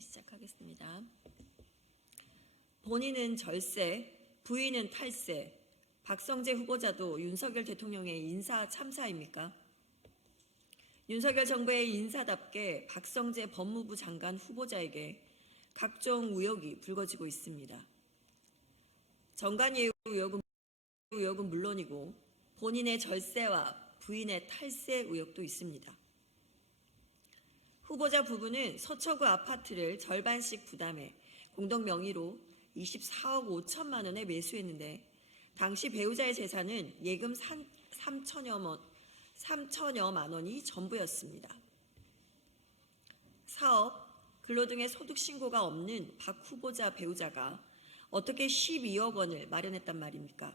시작하겠습니다. 본인은 절세, 부인은 탈세. 박성재 후보자도 윤석열 대통령의 인사 참사입니까? 윤석열 정부의 인사답게 박성재 법무부 장관 후보자에게 각종 의혹이 불거지고 있습니다. 정관예우 의혹은 물론이고 본인의 절세와 부인의 탈세 의혹도 있습니다. 후보자 부부는 서초구 아파트를 절반씩 부담해 공동 명의로 24억 5천만 원에 매수했는데 당시 배우자의 재산은 예금 3천여만 원이 전부였습니다. 사업, 근로 등의 소득 신고가 없는 박 후보자 배우자가 어떻게 12억 원을 마련했단 말입니까?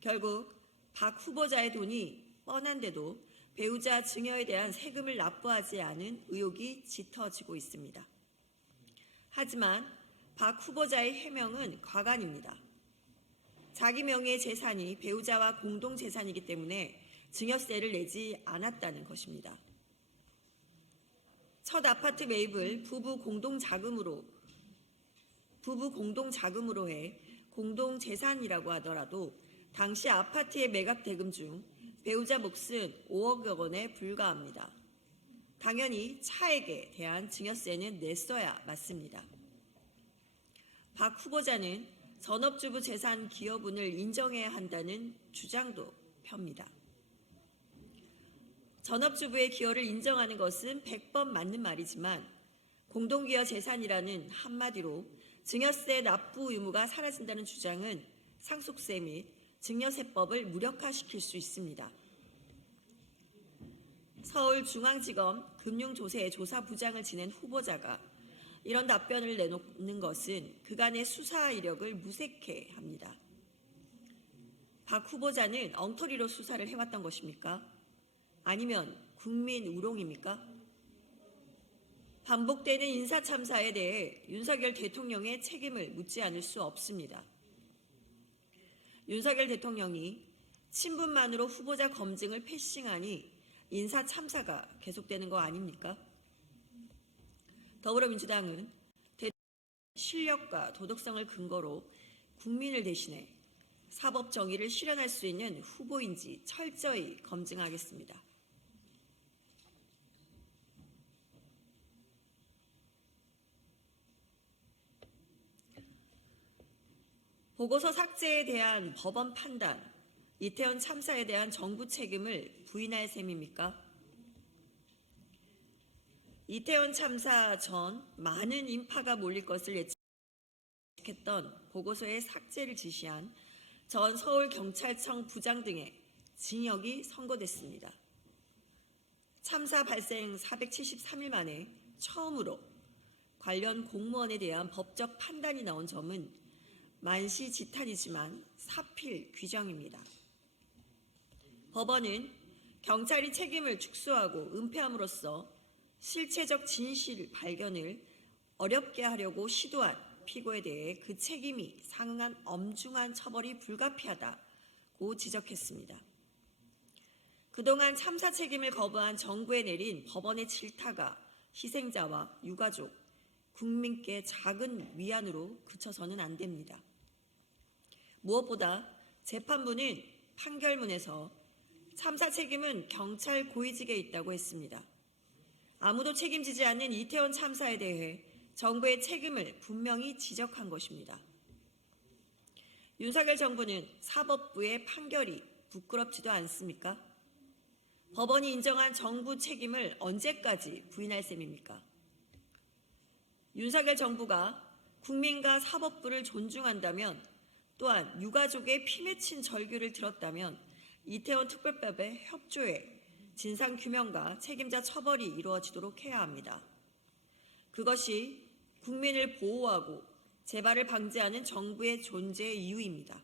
결국 박 후보자의 돈이 뻔한데도 배우자 증여에 대한 세금을 납부하지 않은 의혹이 짙어지고 있습니다. 하지만 박 후보자의 해명은 과관입니다. 자기 명의의 재산이 배우자와 공동재산이기 때문에 증여세를 내지 않았다는 것입니다. 첫 아파트 매입을 부부 공동자금으로 해 공동재산이라고 하더라도 당시 아파트의 매각 대금 중 배우자 몫은 5억여 원에 불과합니다. 당연히 차액에 대한 증여세는 냈어야 맞습니다. 박 후보자는 전업주부 재산 기여분을 인정해야 한다는 주장도 펴니다. 전업주부의 기여를 인정하는 것은 100번 맞는 말이지만 공동기여 재산이라는 한마디로 증여세 납부 의무가 사라진다는 주장은 상속세 및 증여세법을 무력화시킬 수 있습니다. 서울중앙지검 금융조세 조사부장을 지낸 후보자가 이런 답변을 내놓는 것은 그간의 수사 이력을 무색해 합니다. 박 후보자는 엉터리로 수사를 해왔던 것입니까? 아니면 국민 우롱입니까? 반복되는 인사참사에 대해 윤석열 대통령의 책임을 묻지 않을 수 없습니다. 윤석열 대통령이 친분만으로 후보자 검증을 패싱하니 인사참사가 계속되는 거 아닙니까? 더불어민주당은 실력과 도덕성을 근거로 국민을 대신해 사법 정의를 실현할 수 있는 후보인지 철저히 검증하겠습니다. 보고서 삭제에 대한 법원 판단, 이태원 참사에 대한 정부 책임을 부인할 셈입니까? 이태원 참사 전 많은 인파가 몰릴 것을 예측했던 보고서의 삭제를 지시한 전 서울경찰청 부장 등의 징역이 선고됐습니다. 참사 발생 473일 만에 처음으로 관련 공무원에 대한 법적 판단이 나온 점은 만시지탄이지만 사필 규정입니다. 법원은 경찰이 책임을 축소하고 은폐함으로써 실체적 진실 발견을 어렵게 하려고 시도한 피고에 대해 그 책임이 상응한 엄중한 처벌이 불가피하다고 지적했습니다. 그동안 참사 책임을 거부한 정부에 내린 법원의 질타가 희생자와 유가족, 국민께 작은 위안으로 그쳐서는 안 됩니다. 무엇보다 재판부는 판결문에서 참사 책임은 경찰 고위직에 있다고 했습니다. 아무도 책임지지 않는 이태원 참사에 대해 정부의 책임을 분명히 지적한 것입니다. 윤석열 정부는 사법부의 판결이 부끄럽지도 않습니까? 법원이 인정한 정부 책임을 언제까지 부인할 셈입니까? 윤석열 정부가 국민과 사법부를 존중한다면 또한 유가족의 피 맺힌 절규를 들었다면 이태원 특별법의 협조에 진상규명과 책임자 처벌이 이루어지도록 해야 합니다. 그것이 국민을 보호하고 재발을 방지하는 정부의 존재의 이유입니다.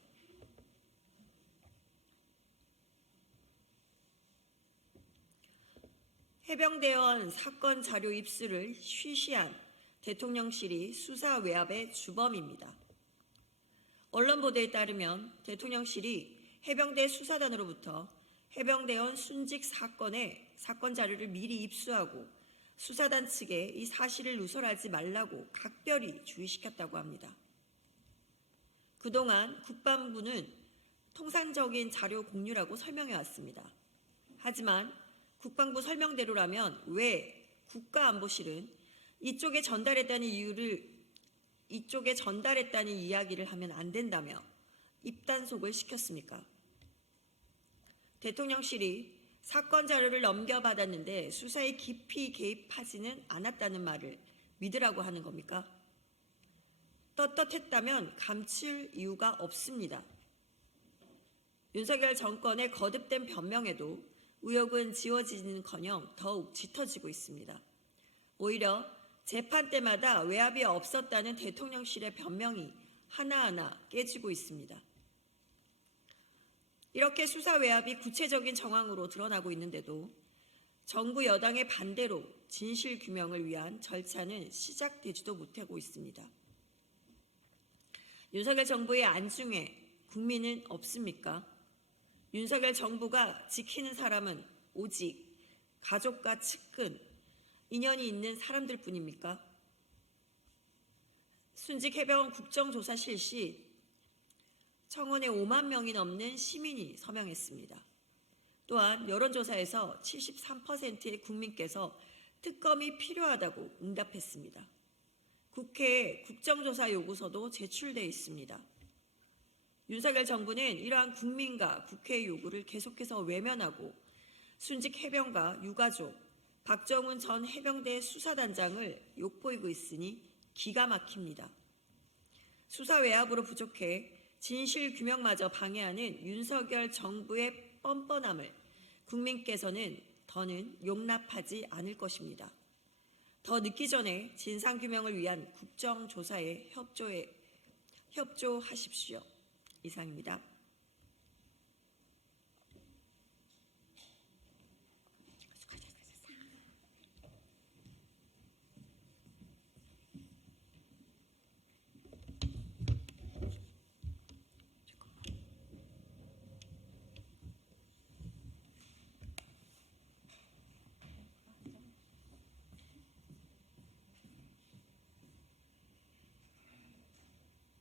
해병대원 사건 자료 입수를 쉬쉬한 대통령실이 수사 외압의 주범입니다. 언론 보도에 따르면 대통령실이 해병대 수사단으로부터 해병대원 순직 사건의 사건 자료를 미리 입수하고 수사단 측에 이 사실을 누설하지 말라고 각별히 주의시켰다고 합니다. 그동안 국방부는 통상적인 자료 공유라고 설명해 왔습니다. 하지만 국방부 설명대로라면 왜 국가안보실은 이쪽에 전달했다는 이야기를 하면 안 된다며 입단속을 시켰습니까? 대통령실이 사건 자료를 넘겨받았는데 수사에 깊이 개입하지는 않았다는 말을 믿으라고 하는 겁니까? 떳떳했다면 감출 이유가 없습니다. 윤석열 정권의 거듭된 변명에도 의혹은 지워지는커녕 더욱 짙어지고 있습니다. 오히려 재판 때마다 외압이 없었다는 대통령실의 변명이 하나하나 깨지고 있습니다. 이렇게 수사 외압이 구체적인 정황으로 드러나고 있는데도 정부 여당의 반대로 진실 규명을 위한 절차는 시작되지도 못하고 있습니다. 윤석열 정부의 안중에 국민은 없습니까? 윤석열 정부가 지키는 사람은 오직 가족과 측근, 인연이 있는 사람들 뿐입니까? 순직 해병 국정조사 실시 청원에 5만 명이 넘는 시민이 서명했습니다. 또한 여론조사에서 73%의 국민께서 특검이 필요하다고 응답했습니다. 국회에 국정조사 요구서도 제출돼 있습니다. 윤석열 정부는 이러한 국민과 국회의 요구를 계속해서 외면하고 순직 해병과 유가족, 박정훈 전 해병대 수사단장을 욕보이고 있으니 기가 막힙니다. 수사 외압으로 부족해 진실 규명마저 방해하는 윤석열 정부의 뻔뻔함을 국민께서는 더는 용납하지 않을 것입니다. 더 늦기 전에 진상규명을 위한 국정조사에 협조하십시오. 이상입니다.